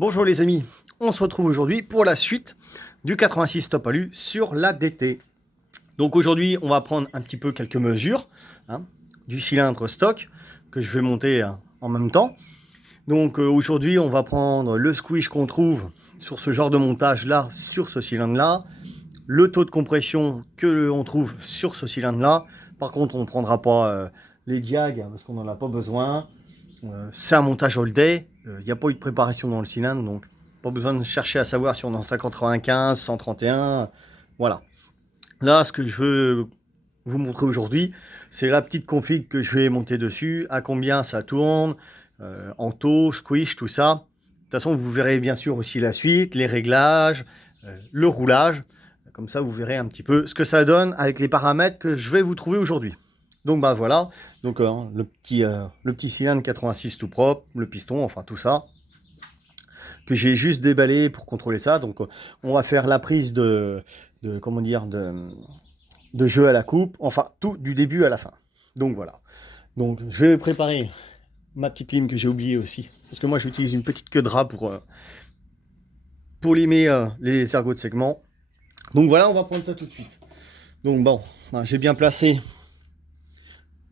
Bonjour les amis, on se retrouve aujourd'hui pour la suite du 86 Top Alu sur la DT. Donc aujourd'hui on va prendre un petit peu quelques mesures du cylindre stock que je vais monter en même temps. Donc aujourd'hui on va prendre le squish qu'on trouve sur ce genre de montage là, sur ce cylindre là, le taux de compression que on trouve sur ce cylindre là. Par contre on ne prendra pas les diags parce qu'on n'en a pas besoin. C'est un montage all day, il n'y a pas eu de préparation dans le cylindre, donc pas besoin de chercher à savoir si on est en 195, 131, voilà. Là, ce que je veux vous montrer aujourd'hui, c'est la petite config que je vais monter dessus, à combien ça tourne, en taux, squish, tout ça. De toute façon, vous verrez bien sûr aussi la suite, les réglages, le roulage. Comme ça, vous verrez un petit peu ce que ça donne avec les paramètres que je vais vous trouver aujourd'hui. Donc bah voilà, donc le petit cylindre 86 tout propre, le piston, enfin tout ça, que j'ai juste déballé pour contrôler ça. Donc on va faire la prise comment dire, de jeu à la coupe, enfin tout du début à la fin. Donc voilà. Donc je vais préparer ma petite lime que j'ai oublié aussi, parce que moi j'utilise une petite queue de rat pour limer les ergots de segment. Donc voilà, on va prendre ça tout de suite. Donc bon, j'ai bien placé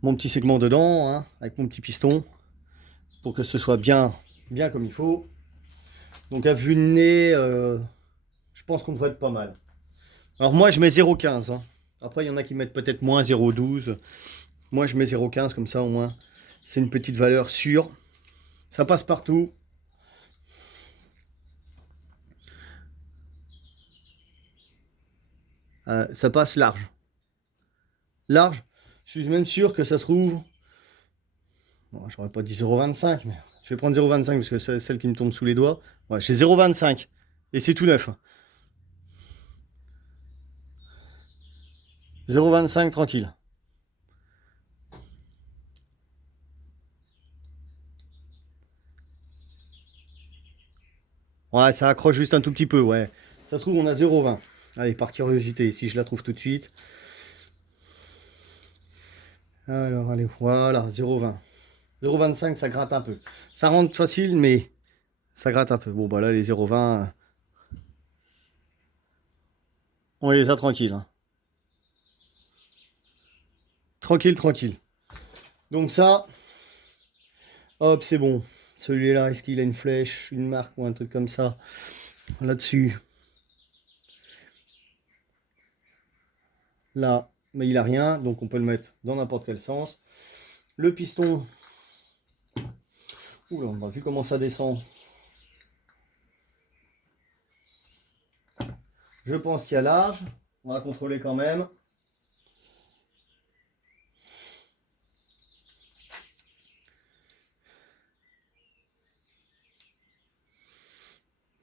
mon petit segment dedans, avec mon petit piston, pour que ce soit bien comme il faut. Donc à vue de nez, je pense qu'on devrait être pas mal. Alors moi je mets 0,15. Après il y en a qui mettent peut-être moins 0,12. Moi je mets 0,15 comme ça au moins. C'est une petite valeur sûre. Ça passe partout. Ça passe large. Large. Je suis même sûr que ça se trouve... Bon, j'aurais pas dit 0,25, mais je vais prendre 0,25 parce que c'est celle qui me tombe sous les doigts. Ouais, j'ai 0,25. Et c'est tout neuf. 0,25 tranquille. Ouais, ça accroche juste un tout petit peu, ouais. Ça se trouve, on a 0,20. Allez, par curiosité, si je la trouve tout de suite. Alors, allez, voilà, 0,20. 0,25, ça gratte un peu. Ça rentre facile, mais ça gratte un peu. Bon, bah là, les 0,20, on les a tranquilles. Tranquille, tranquille. Donc ça, hop, c'est bon. Celui-là, est-ce qu'il a une flèche, une marque ou un truc comme ça là-dessus? Là, mais il a rien, donc on peut le mettre dans n'importe quel sens. Le piston, oula, on a vu comment ça descend. Je pense qu'il y a large. On va contrôler quand même.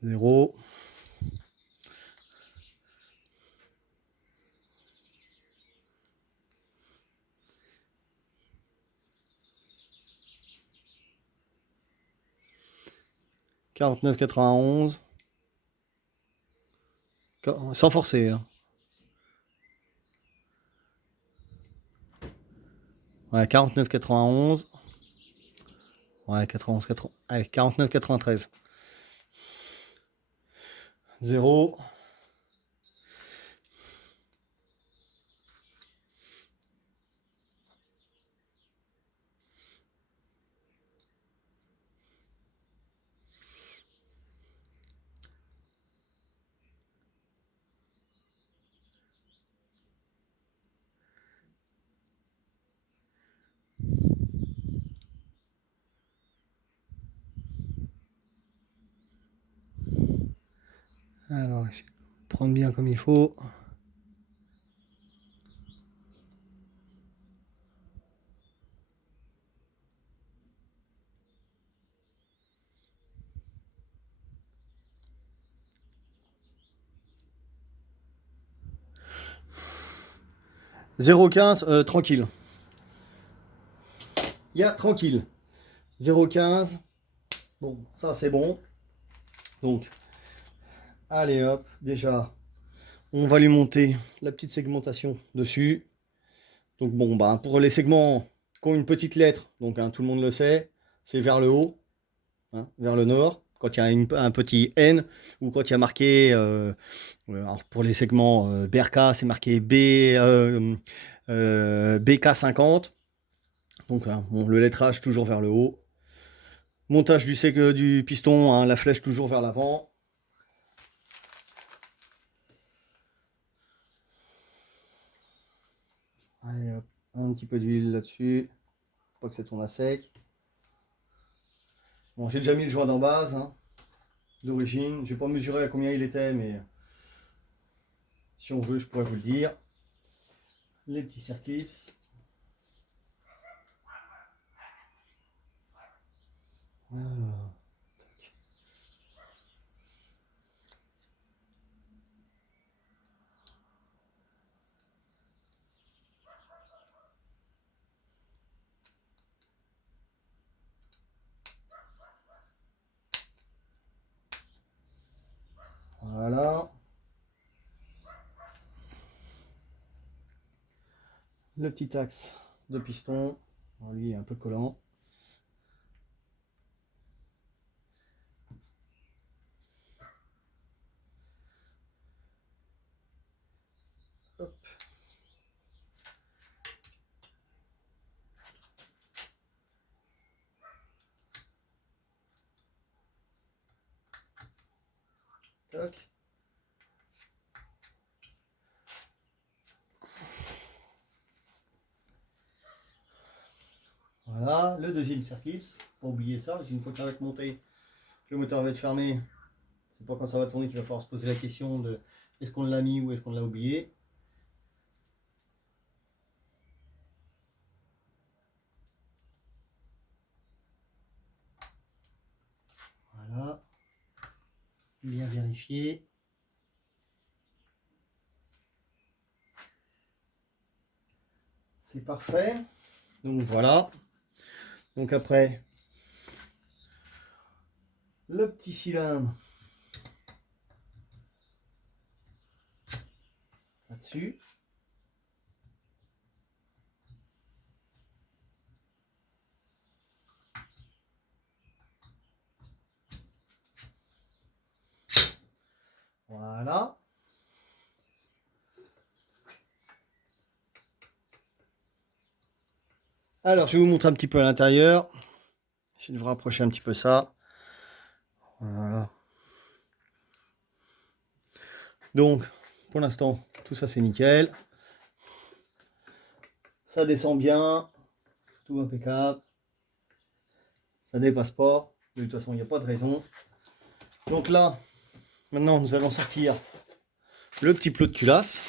Zéro. « 49,91. Sans forcer. Ouais, 49,91. Ouais, 91, 80. Allez, 49,93. 0. Alors, essayer de prendre bien comme il faut. « 0,15, tranquille. Il y a tranquille. 0,15. Bon, ça c'est bon. Donc, allez hop, déjà, on va lui monter la petite segmentation dessus. Donc bon, bah, pour les segments qui ont une petite lettre, donc tout le monde le sait, c'est vers le haut, vers le nord. quand il y a un petit N, ou quand il y a marqué, alors pour les segments BRK, c'est marqué BK50. Donc bon, le lettrage toujours vers le haut. Montage du piston, hein, la flèche toujours vers l'avant. Allez hop, un petit peu d'huile là-dessus, pas que ça tourne à sec. Bon, j'ai déjà mis le joint en base, hein, d'origine. Je vais pas mesurer à combien il était, mais si on veut, je pourrais vous le dire. Les petits circlips. Voilà. Le petit axe de piston. Alors, lui, il est un peu collant. Hop. Toc. Voilà, le deuxième circlips. Pas oublier ça, parce qu'une fois que ça va être monté, que le moteur va être fermé, c'est pas quand ça va tourner qu'il va falloir se poser la question de est-ce qu'on l'a mis ou est-ce qu'on l'a oublié. Voilà. Bien vérifié. C'est parfait. Donc voilà. Donc après, le petit cylindre là-dessus. Voilà. Alors, je vais vous montrer un petit peu à l'intérieur. Essayer de vous rapprocher un petit peu ça. Voilà. Donc, pour l'instant, tout ça c'est nickel. Ça descend bien. Tout impeccable. Ça dépasse pas. De toute façon, il n'y a pas de raison. Donc là, maintenant, nous allons sortir le petit plot de culasse.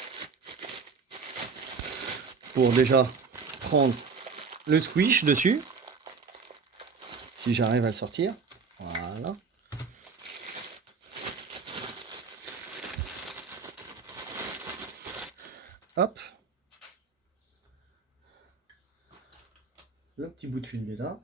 Pour déjà prendre le squish dessus. Si j'arrive à le sortir. Voilà. Hop. Le petit bout de fil est là.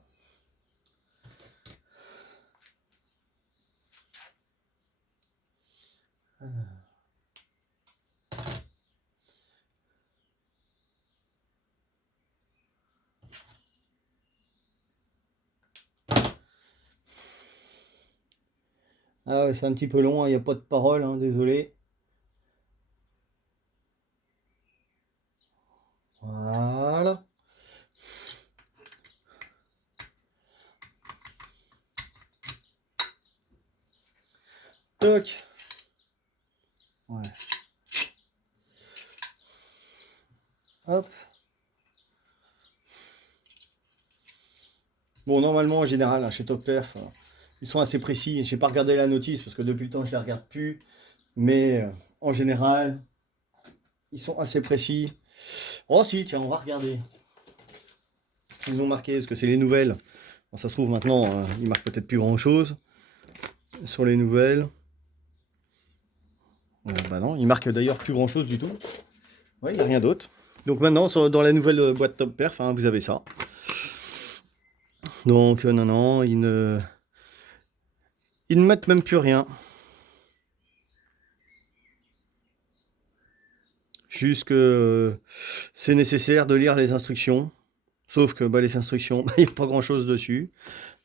Ah ouais, c'est un petit peu long, il n'y a pas de parole, hein, désolé. Voilà. Toc. Ouais. Hop. Bon, normalement, en général, hein, chez Top Perf, ils sont assez précis. Je n'ai pas regardé la notice parce que depuis le temps, je ne la regarde plus. Mais en général, ils sont assez précis. Oh si, tiens, on va regarder ce qu'ils ont marqué, parce que c'est les nouvelles. Bon, ça se trouve maintenant, ils marquent peut-être plus grand-chose sur les nouvelles. Bah non, ils marquent d'ailleurs plus grand-chose du tout. Ouais, il n'y a rien d'autre. Donc maintenant, dans la nouvelle boîte Top Perf, hein, vous avez ça. Donc non, non, ils ne mettent même plus rien. Juste que c'est nécessaire de lire les instructions. Sauf que bah, les instructions, il n'y a pas grand chose dessus.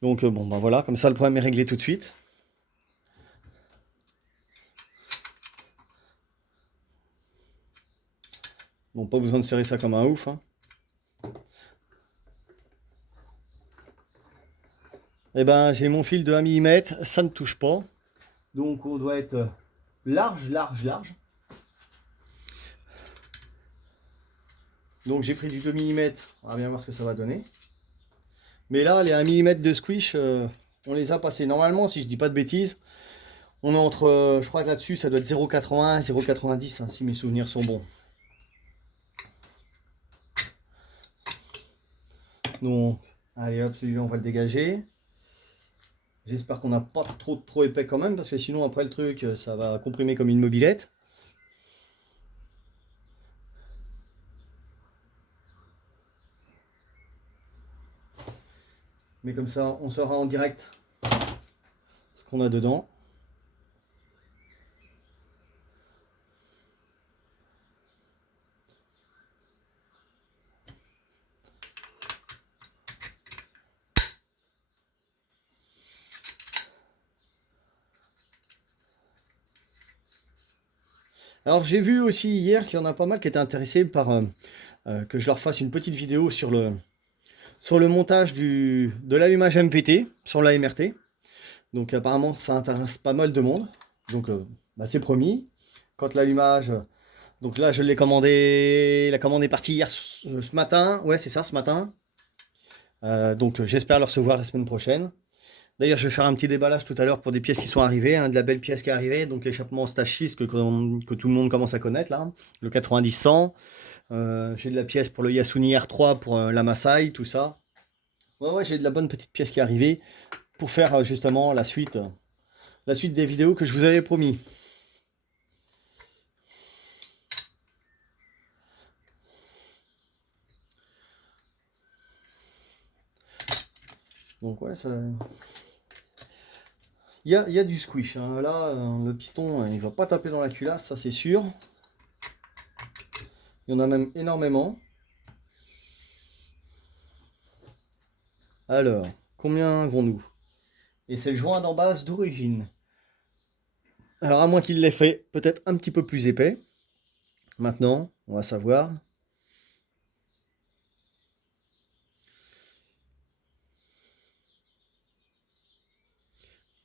Donc bon, bah voilà, comme ça le problème est réglé tout de suite. Bon, pas besoin de serrer ça comme un ouf, hein. Et ben, j'ai mon fil de 1 mm, ça ne touche pas. Donc, on doit être large, large, large. Donc, j'ai pris du 2 mm. On va bien voir ce que ça va donner. Mais là, les 1 mm de squish, on les a passés. Normalement, si je dis pas de bêtises, on est entre, je crois que là-dessus, ça doit être 0,80, 0,90, hein, si mes souvenirs sont bons. Donc, allez hop, celui-là, on va le dégager. J'espère qu'on n'a pas trop épais quand même, parce que sinon, après le truc, ça va comprimer comme une mobilette. Mais comme ça, on saura en direct ce qu'on a dedans. Alors j'ai vu aussi hier qu'il y en a pas mal qui étaient intéressés par que je leur fasse une petite vidéo sur le montage de l'allumage MVT sur la MRT. Donc apparemment ça intéresse pas mal de monde. Donc bah, c'est promis. Quand l'allumage... donc là je l'ai commandé... La commande est partie hier ce matin. Ouais c'est ça, ce matin. Donc j'espère le recevoir la semaine prochaine. D'ailleurs, je vais faire un petit déballage tout à l'heure pour des pièces qui sont arrivées, hein, de la belle pièce qui est arrivée, donc l'échappement stage 6 que tout le monde commence à connaître, là, le 90-100. J'ai de la pièce pour le Yasuni R3 pour la Masai, tout ça. Ouais, j'ai de la bonne petite pièce qui est arrivée pour faire justement la suite des vidéos que je vous avais promis. Donc ouais, ça... Il y a du squish, hein. Là, le piston, il va pas taper dans la culasse, ça c'est sûr. Il y en a même énormément. Alors, combien vont-nous? Et c'est le joint d'en base d'origine. Alors, à moins qu'il l'ait fait peut-être un petit peu plus épais. Maintenant, on va savoir.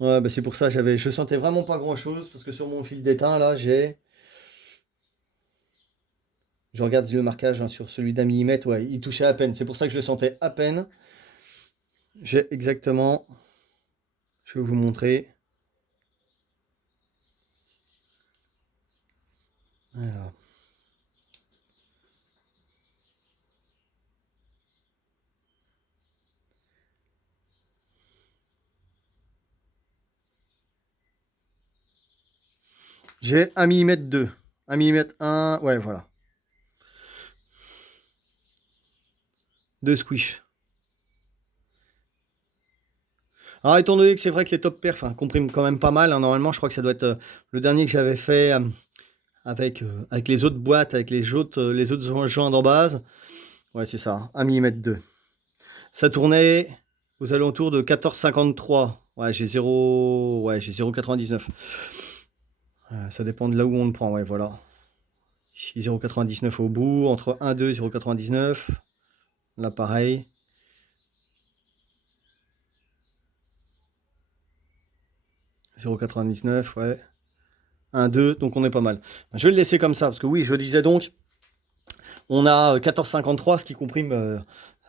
Ouais, bah c'est pour ça, je sentais vraiment pas grand-chose, parce que sur mon fil d'étain, là, je regarde le marquage, hein, sur celui d'un millimètre, ouais, il touchait à peine. C'est pour ça que je le sentais à peine. J'ai exactement... Je vais vous montrer. Alors. J'ai 1 mm 2. 1 mm 1, ouais, voilà. 2 squish. Alors, étant donné que c'est vrai que les top perfs compriment quand même pas mal, hein, normalement, je crois que ça doit être le dernier que j'avais fait avec les autres boîtes, avec les autres joints d'en base. Ouais, c'est ça, 1 mm 2. Ça tournait aux alentours de 14,53. Ouais, j'ai 0,99. Ça dépend de là où on le prend, ouais, voilà. Ici, 0,99 au bout, entre 1, 2, 0,99. Là, pareil. 0,99, ouais. 1, 2, donc on est pas mal. Je vais le laisser comme ça, parce que oui, je disais donc, on a 14,53,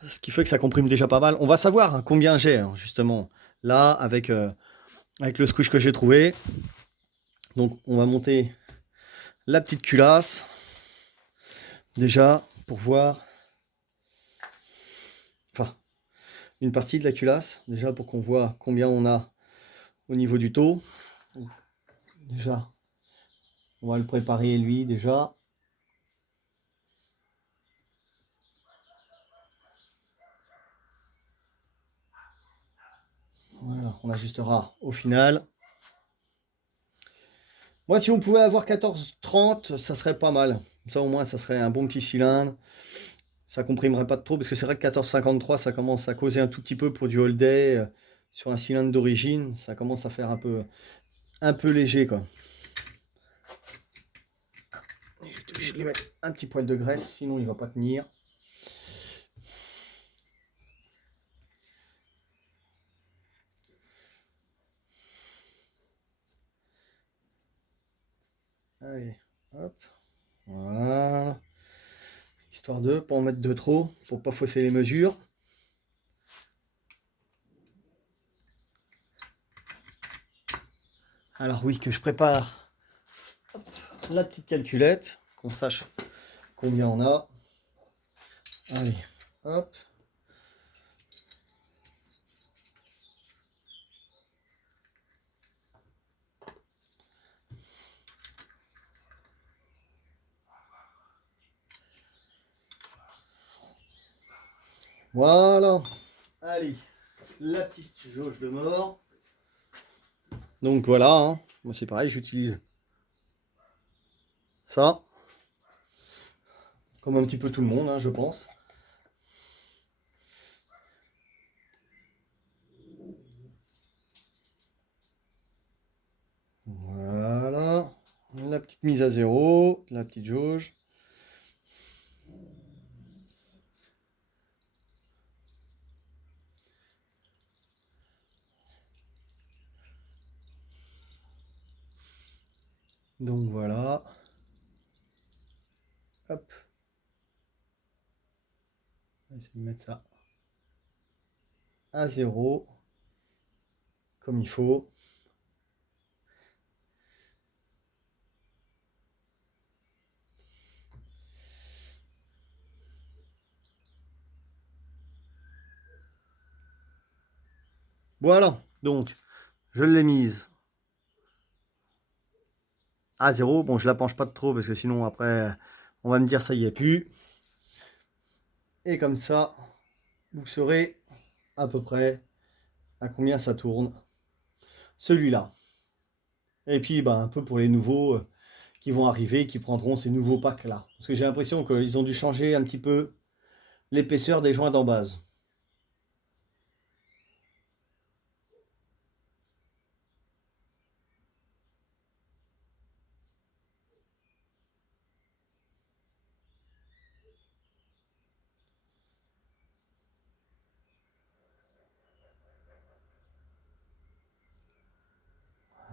ce qui fait que ça comprime déjà pas mal. On va savoir, hein, combien j'ai, hein, justement, là, avec le squish que j'ai trouvé. Donc, on va monter la petite culasse, déjà, pour voir, enfin, une partie de la culasse, déjà, pour qu'on voit combien on a au niveau du taux. Déjà, on va le préparer, lui, déjà. Voilà, on ajustera au final. Moi, si on pouvait avoir 14,30, ça serait pas mal. Ça, au moins, ça serait un bon petit cylindre. Ça comprimerait pas trop, parce que c'est vrai que 14,53, ça commence à causer un tout petit peu pour du all day. Sur un cylindre d'origine, ça commence à faire un peu léger, quoi. Je vais être obligé lui mettre un petit poil de graisse, sinon il ne va pas tenir. Allez, hop, voilà. Histoire de pas en mettre de trop, pour pas fausser les mesures. Alors oui, que je prépare la petite calculette, qu'on sache combien on a. Allez, hop. Voilà. Allez, la petite jauge de mort. Donc voilà, hein. Moi c'est pareil, j'utilise ça. Comme un petit peu tout le monde, hein, je pense. Voilà. La petite mise à zéro, la petite jauge. Donc voilà. Hop. On va essayer de mettre ça à zéro. Comme il faut. Voilà. Donc, je l'ai mise à zéro. Bon, je la penche pas de trop parce que sinon après, on va me dire ça y est plus. Et comme ça, vous saurez à peu près à combien ça tourne. Celui-là. Et puis, bah, un peu pour les nouveaux qui vont arriver, qui prendront ces nouveaux packs-là. Parce que j'ai l'impression qu'ils ont dû changer un petit peu l'épaisseur des joints d'en base.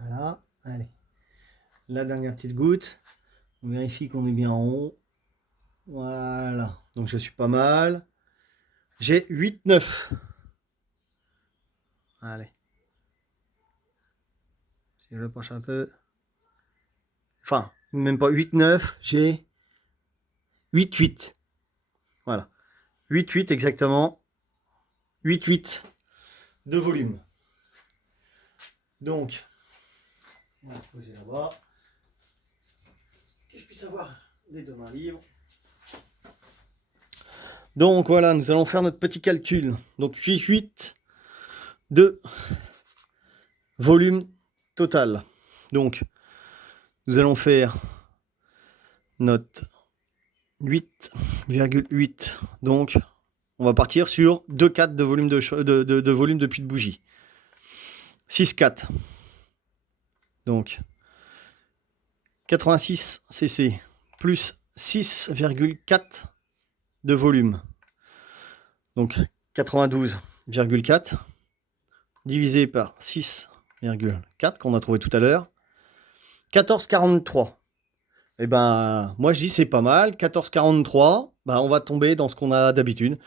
Voilà, allez. La dernière petite goutte. On vérifie qu'on est bien en haut. Voilà. Donc je suis pas mal. J'ai 8-9. Allez. Si je le penche un peu. Enfin, même pas 8-9. J'ai 8-8. Voilà. 8-8 exactement. 8-8 de volume. Donc, on va poser là-bas. Que je puisse avoir les deux mains libres. Donc voilà, nous allons faire notre petit calcul. Donc 8 de volume total. Donc nous allons faire notre 8,8. Donc on va partir sur 2,4 de volume de volume de puits de bougie. 6,4. Donc 86 cc plus 6,4 de volume. Donc 92,4 divisé par 6,4 qu'on a trouvé tout à l'heure. 14,43. Et ben moi je dis c'est pas mal. 14,43, ben, on va tomber dans ce qu'on a d'habitude.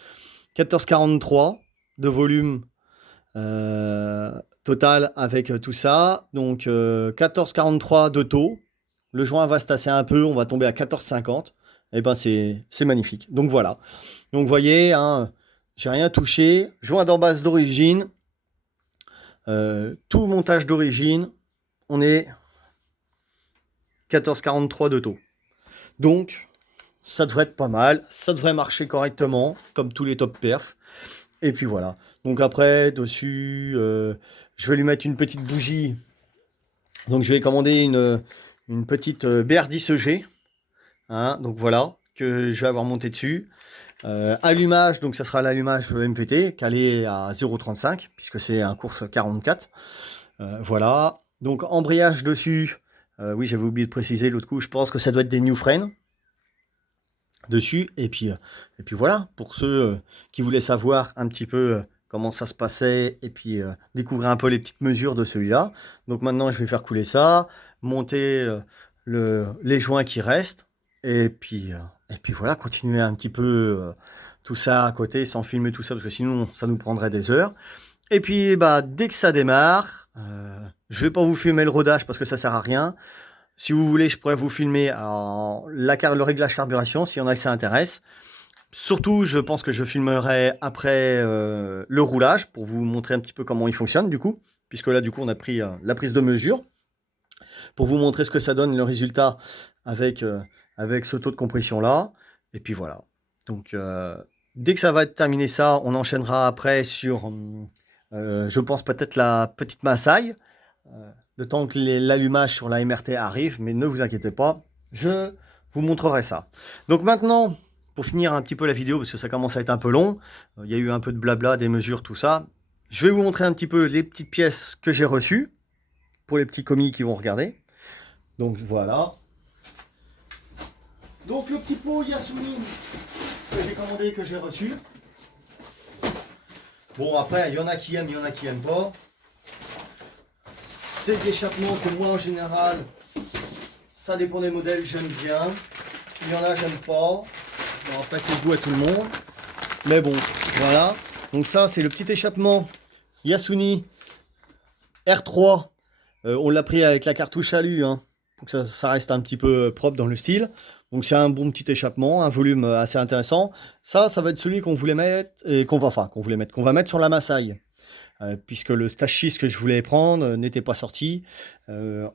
14,43 de volume total avec tout ça. Donc 14,43 de taux. Le joint va se tasser un peu, on va tomber à 14,50. Et ben c'est magnifique. Donc voilà. Donc vous voyez, hein, j'ai rien touché. Joint d'en base d'origine. Tout montage d'origine. On est 14,43 de taux. Donc ça devrait être pas mal. Ça devrait marcher correctement, comme tous les top perfs. Et puis voilà. Donc après, dessus, je vais lui mettre une petite bougie. Donc je vais commander une petite BR10EG. Hein, donc voilà, que je vais avoir monté dessus. Allumage, donc ça sera l'allumage MVT, calé à 0,35, puisque c'est un course 44. Voilà. Donc embrayage dessus. Oui, j'avais oublié de préciser l'autre coup, je pense que ça doit être des New Frame. dessus. Et puis voilà, pour ceux qui voulaient savoir un petit peu comment ça se passait et puis découvrir un peu les petites mesures de celui-là. Donc maintenant, je vais faire couler ça, monter les joints qui restent et puis voilà, continuer un petit peu tout ça à côté sans filmer tout ça parce que sinon ça nous prendrait des heures. Et puis bah dès que ça démarre, je vais pas vous filmer le rodage parce que ça sert à rien. Si vous voulez, je pourrais vous filmer le réglage carburation, s'il y en a que ça intéresse. Surtout, je pense que je filmerai après le roulage pour vous montrer un petit peu comment il fonctionne du coup. Puisque là, du coup, on a pris la prise de mesure pour vous montrer ce que ça donne, le résultat avec ce taux de compression là. Et puis voilà. Donc, dès que ça va être terminé ça, on enchaînera après sur, je pense peut-être la petite massaille. Le temps que l'allumage sur la MRT arrive, mais ne vous inquiétez pas, je vous montrerai ça. Donc maintenant, pour finir un petit peu la vidéo, parce que ça commence à être un peu long, il y a eu un peu de blabla, des mesures, tout ça. Je vais vous montrer un petit peu les petites pièces que j'ai reçues, pour les petits commis qui vont regarder. Donc voilà. Donc le petit pot Yasuni que j'ai commandé, que j'ai reçu. Bon après, il y en a qui aiment, il y en a qui n'aiment pas. C'est l'échappement que moi en général, ça dépend des modèles, j'aime bien. Il y en a, j'aime pas. Bon, après c'est le goût à tout le monde. Mais bon, voilà. Donc ça c'est le petit échappement Yasuni R3. On l'a pris avec la cartouche alu, hein, pour que ça reste un petit peu propre dans le style. Donc c'est un bon petit échappement, un volume assez intéressant. Ça va être celui qu'on voulait mettre, qu'on va mettre sur la Massaille. Puisque le Stage 6 que je voulais prendre n'était pas sorti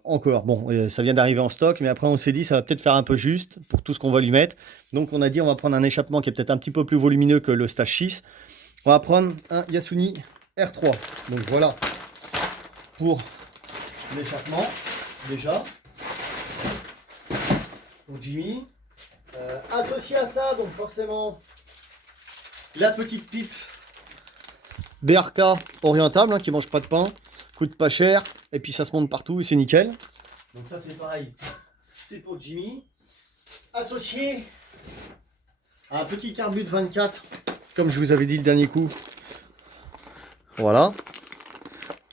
encore. Bon, ça vient d'arriver en stock, mais après on s'est dit ça va peut-être faire un peu juste pour tout ce qu'on va lui mettre. Donc on a dit on va prendre un échappement qui est peut-être un petit peu plus volumineux que le Stage 6. On va prendre un Yasuni R3. Donc voilà pour l'échappement déjà. Pour Jimmy. Associé à ça, donc forcément la petite pipe BRK orientable, hein, qui mange pas de pain, coûte pas cher, et puis ça se monte partout et c'est nickel. Donc ça c'est pareil, c'est pour Jimmy. Associé à un petit carbu de 24, comme je vous avais dit le dernier coup. Voilà,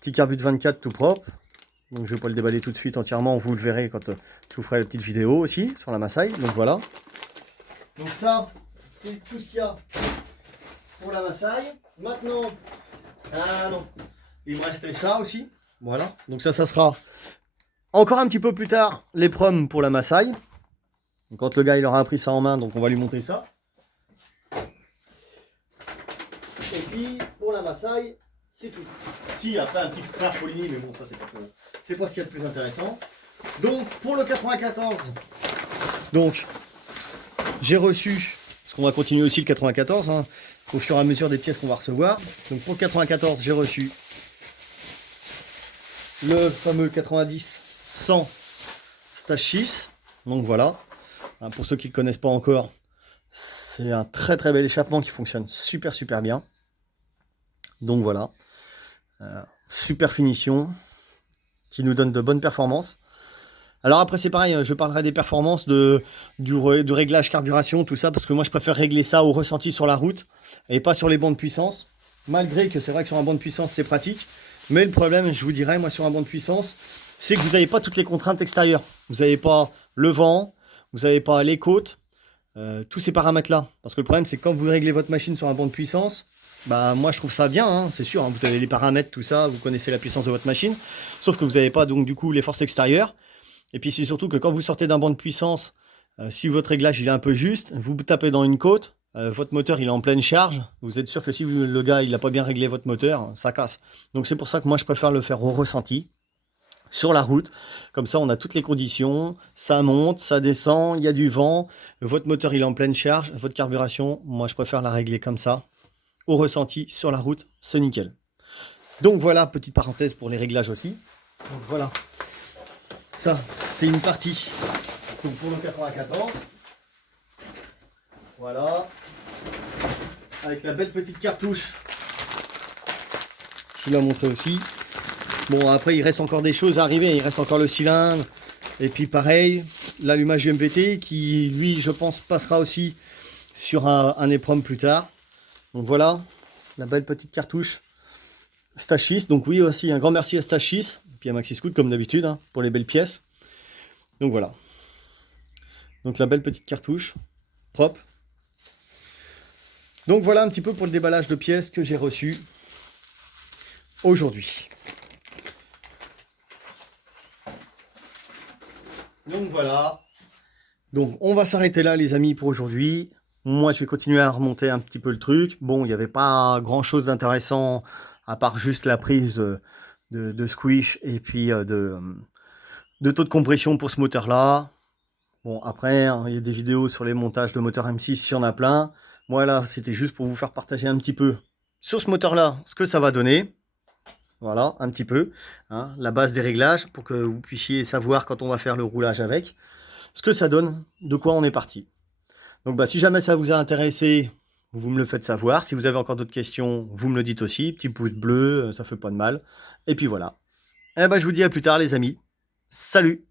petit carbu de 24 tout propre. Donc je vais pas le déballer tout de suite entièrement, vous le verrez quand je vous ferai la petite vidéo aussi sur la Massaille. Donc voilà. Donc ça, c'est tout ce qu'il y a pour la Massaille. Maintenant, ah non, il me restait ça aussi. Voilà, donc ça sera encore un petit peu plus tard les proms pour la Massaille. Donc, quand le gars il aura pris ça en main, donc on va lui monter ça. Et puis pour la Massaille, c'est tout. Si, après un petit frère Polini, mais bon, ça c'est pas ce qu'il y a de plus intéressant. Donc pour le 94, donc j'ai reçu, parce qu'on va continuer aussi le 94, hein, au fur et à mesure des pièces qu'on va recevoir. Donc pour le 94, j'ai reçu le fameux 90-100 Stage 6. Donc voilà, pour ceux qui ne le connaissent pas encore, c'est un très très bel échappement qui fonctionne super bien. Donc voilà, super finition, qui nous donne de bonnes performances. Alors après c'est pareil, je parlerai des performances du réglage carburation, tout ça, parce que moi je préfère régler ça au ressenti sur la route et pas sur les bancs de puissance, malgré que c'est vrai que sur un banc de puissance c'est pratique, mais le problème, je vous dirais, moi sur un banc de puissance, c'est que vous n'avez pas toutes les contraintes extérieures. Vous n'avez pas le vent, vous n'avez pas les côtes, tous ces paramètres là, parce que le problème c'est que quand vous réglez votre machine sur un banc de puissance, bah moi je trouve ça bien, hein, c'est sûr, hein, vous avez les paramètres, tout ça, vous connaissez la puissance de votre machine, sauf que vous n'avez pas donc du coup les forces extérieures. Et puis c'est surtout que quand vous sortez d'un banc de puissance, si votre réglage il est un peu juste, vous tapez dans une côte, votre moteur il est en pleine charge, vous êtes sûr que si le gars il n'a pas bien réglé votre moteur, ça casse. Donc c'est pour ça que moi je préfère le faire au ressenti, sur la route. Comme ça on a toutes les conditions, ça monte, ça descend, il y a du vent, votre moteur il est en pleine charge, votre carburation, moi je préfère la régler comme ça, au ressenti, sur la route, c'est nickel. Donc voilà, petite parenthèse pour les réglages aussi. Donc voilà. Ça, c'est une partie. Donc pour le 94. Voilà. Avec la belle petite cartouche. Je vous la montrer aussi. Bon, après, il reste encore des choses à arriver. Il reste encore le cylindre. Et puis, pareil, l'allumage du MPT qui, lui, je pense, passera aussi sur un EPROM plus tard. Donc voilà, la belle petite cartouche Stachys. Donc oui, aussi, un grand merci à Stachys. Et puis à Maxi Scout, comme d'habitude, hein, pour les belles pièces. Donc voilà. Donc la belle petite cartouche, propre. Donc voilà un petit peu pour le déballage de pièces que j'ai reçu aujourd'hui. Donc voilà. Donc on va s'arrêter là les amis pour aujourd'hui. Moi je vais continuer à remonter un petit peu le truc. Bon, il n'y avait pas grand chose d'intéressant à part juste la prise de squish et puis de taux de compression pour ce moteur là. Bon, après, hein, il y a des vidéos sur les montages de moteurs M6, il y en a plein. Moi, là, c'était juste pour vous faire partager un petit peu sur ce moteur-là, ce que ça va donner. Voilà, un petit peu. Hein, la base des réglages, pour que vous puissiez savoir quand on va faire le roulage avec, ce que ça donne, de quoi on est parti. Donc, bah, si jamais ça vous a intéressé, vous me le faites savoir. Si vous avez encore d'autres questions, vous me le dites aussi. Petit pouce bleu, ça fait pas de mal. Et puis voilà. Et bah, je vous dis à plus tard, les amis. Salut!